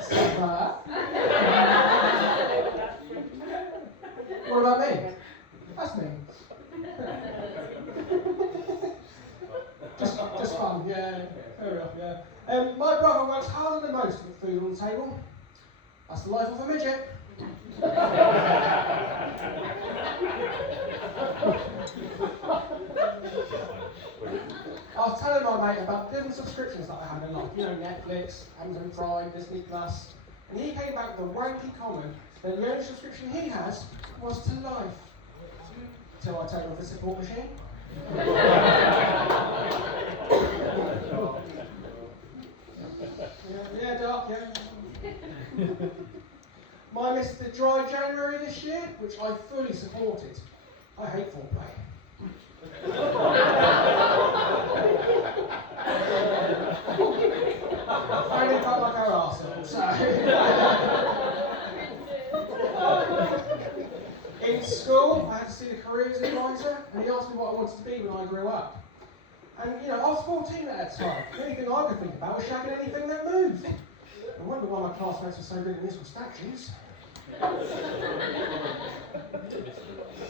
Sir? What about me? That's me. just fun, yeah. Fair enough, yeah. My brother works harder than most to put food on the table. That's the life of a midget. I was telling my mate about different subscriptions that I had in life. You know, Netflix, Amazon Prime, Disney Plus. And he came back with a wanky comment that the only subscription he has was to life. Till I turned off the support machine. yeah, Doc, yeah. My Mr. Dry January this year, which I fully supported. I hate foreplay. I didn't quite like our arsenal, so. In school, I had to see the careers advisor, and he asked me what I wanted to be when I grew up. And, you know, I was 14 at that time. The only thing I could think about was shagging anything that moved. I wonder why my classmates were so good at initial statues.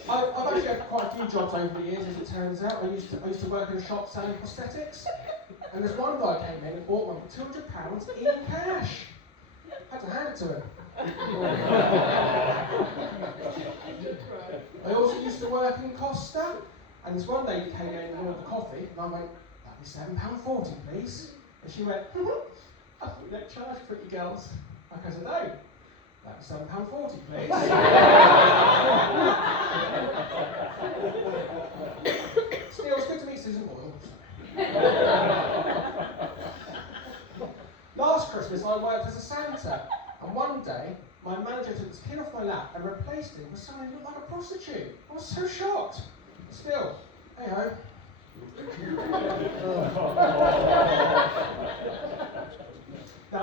I've actually had quite a few jobs over the years, as it turns out. I used to work in a shop selling prosthetics. And there's one guy came in and bought one for £200 in cash. Had to hand it to him. I also used to work in Costa, and this one lady came in and ordered the coffee, and I went, that'd be £7.40, please. And she went, I thought you don't charge pretty girls. Like I said, no, that'd be £7.40, please. Still, it's good to meet Susan Boyle. Last Christmas, I worked as a Santa, and one day, my manager took this kid off my lap and replaced him with someone who looked like a prostitute. I was so shocked. Still, hey ho. Now,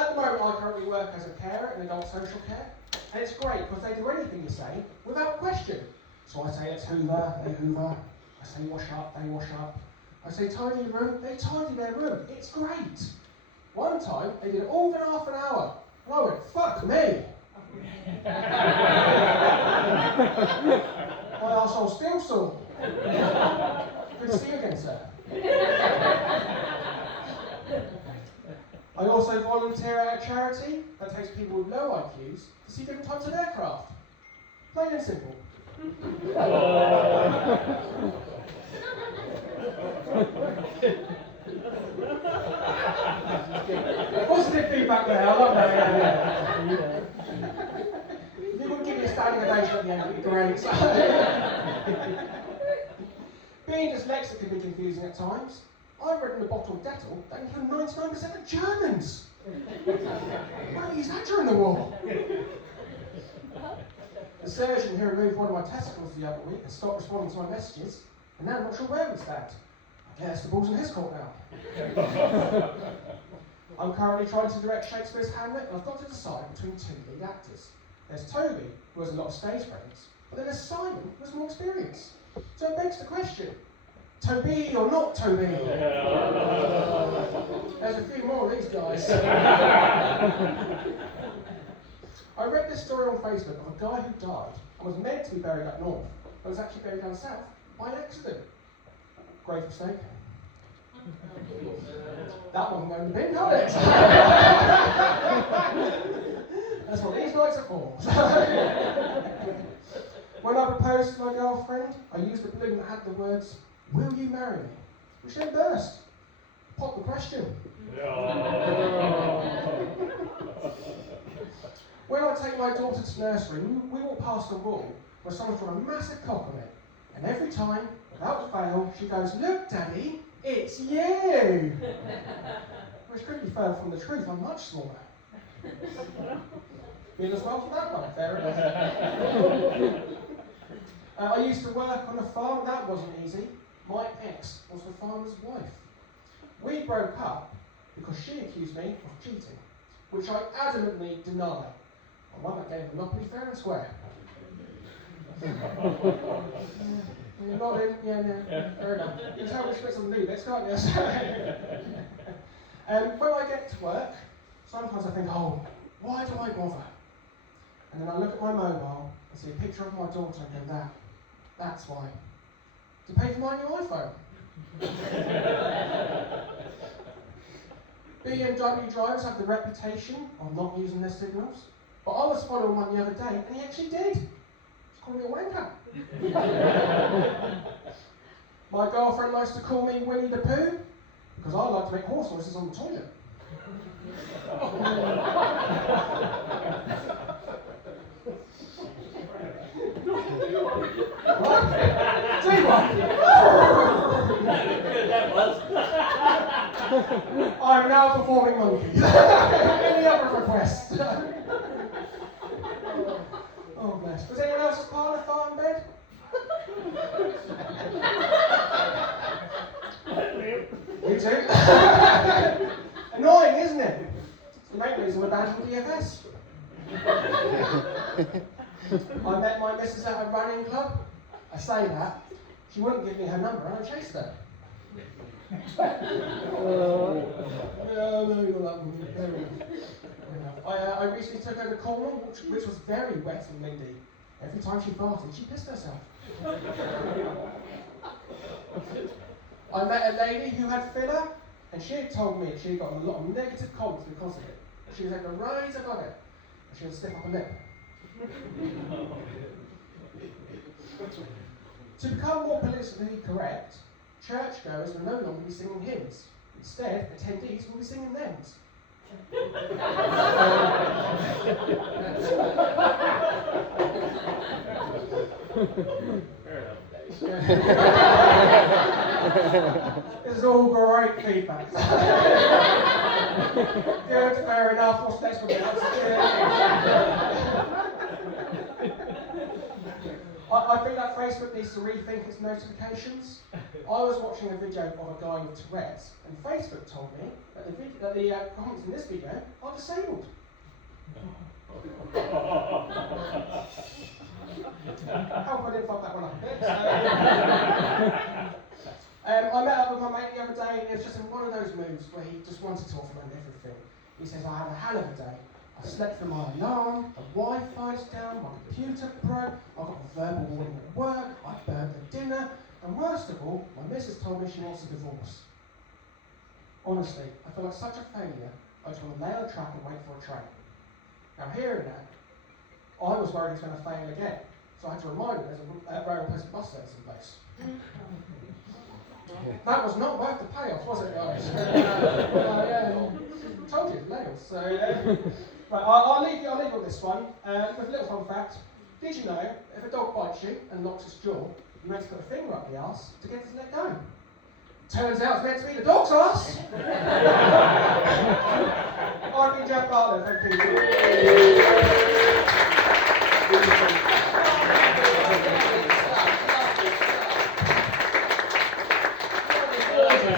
at the moment, I currently work as a carer in adult social care, and it's great because they do anything you say without question. So I say, let's hoover, they hoover. I say, wash up, they wash up. I say, tidy your room, they tidy their room. It's great. One time, they did it all in half an hour. And I went, fuck me. My arsehole's still sore. Good to see you again, sir. I also volunteer at a charity that takes people with low IQs to see different types of aircraft. Plain and simple. Positive feedback there, I love that. If you wouldn't give me a standing ovation at the end, it'd be great. Being dyslexic can be confusing at times. I read in a bottle of Dettol that it killed 99% of Germans. Why did he use that during the war? The surgeon who removed one of my testicles the other week has stopped responding to my messages, and now I'm not sure where we stand. I guess the ball's in his court now. I'm currently trying to direct Shakespeare's Hamlet, and I've got to decide between two lead actors. There's Toby, who has a lot of stage presence, but then there's Simon, who has more experience. So it begs the question, Toby or not Toby? There's a few more of these guys. I read this story on Facebook of a guy who died and was meant to be buried up north, but was actually buried down south by accident. Grave mistake. That one won't have been, got it? That's what these nights are for. When I proposed to my girlfriend, I used a balloon that had the words, "Will you marry me?" which then burst. Pop the question. When I take my daughter to nursery, we walk past a wall where someone's drawn a massive cock on it. And every time, without fail, she goes, "Look, Daddy, it's you!" Which couldn't be further from the truth, I'm much smaller. Feel as well for that one, fair enough. I used to work on a farm, that wasn't easy. My ex was the farmer's wife. We broke up because she accused me of cheating, which I adamantly deny. I won that game of Monopoly fair and square. You're nodding, yeah, fair enough. You can tell which bits of the new bits, can't you? When I get to work, sometimes I think, oh, why do I bother? And then I look at my mobile and see a picture of my daughter and go, that's why. To pay for my new iPhone. BMW drivers have the reputation of not using their signals, but I was following one the other day and he actually did. He's calling me a wanker. My girlfriend likes to call me Winnie the Pooh because I like to make horse noises on the toilet. I'm now performing monkey. Any other requests? Oh, bless. Was anyone else's partner fart in bed? You too? Annoying, isn't it? It's the main reason we're banned from DFS. I met my missus at a running club. I say that. She wouldn't give me her number and I chased her. I recently took her to Cornwall, which was very wet and windy. Every time she farted, she pissed herself. I met a lady who had filler, and she had told me she had got a lot of negative comments because of it. She was able to rise above it, and she would stiff up her lip. To become more politically correct, churchgoers will no longer be singing hymns. Instead, attendees will be singing thems. This is all great feedback. Good, fair enough. What's next one? I think that Facebook needs to rethink its notifications. I was watching a video of a guy with Tourette's, and Facebook told me that the comments in this video are disabled. Hope I didn't fuck that one up a bit. I met up with my mate the other day, and it was just in one of those moods where he just wanted to offload everything. He says, I had a hell of a day. I slept through my alarm, the Wi-Fi's down, my computer broke, I got a verbal warning at work, I burnt the dinner, and worst of all, my missus told me she wants a divorce. Honestly, I feel like such a failure, I just want to lay on the track and wait for a train. Now hearing that, I was worried he was going to fail again, so I had to remind him there's a rail bus service in place. That was not worth the payoff, was it, guys? Told you, nails. So, right, I'll leave you with this one with a little fun fact. Did you know if a dog bites you and locks its jaw, you meant to put a finger up the arse to get it to let go? Turns out it's meant to be the dog's arse. I've been Jeff Bartlett. Thank you.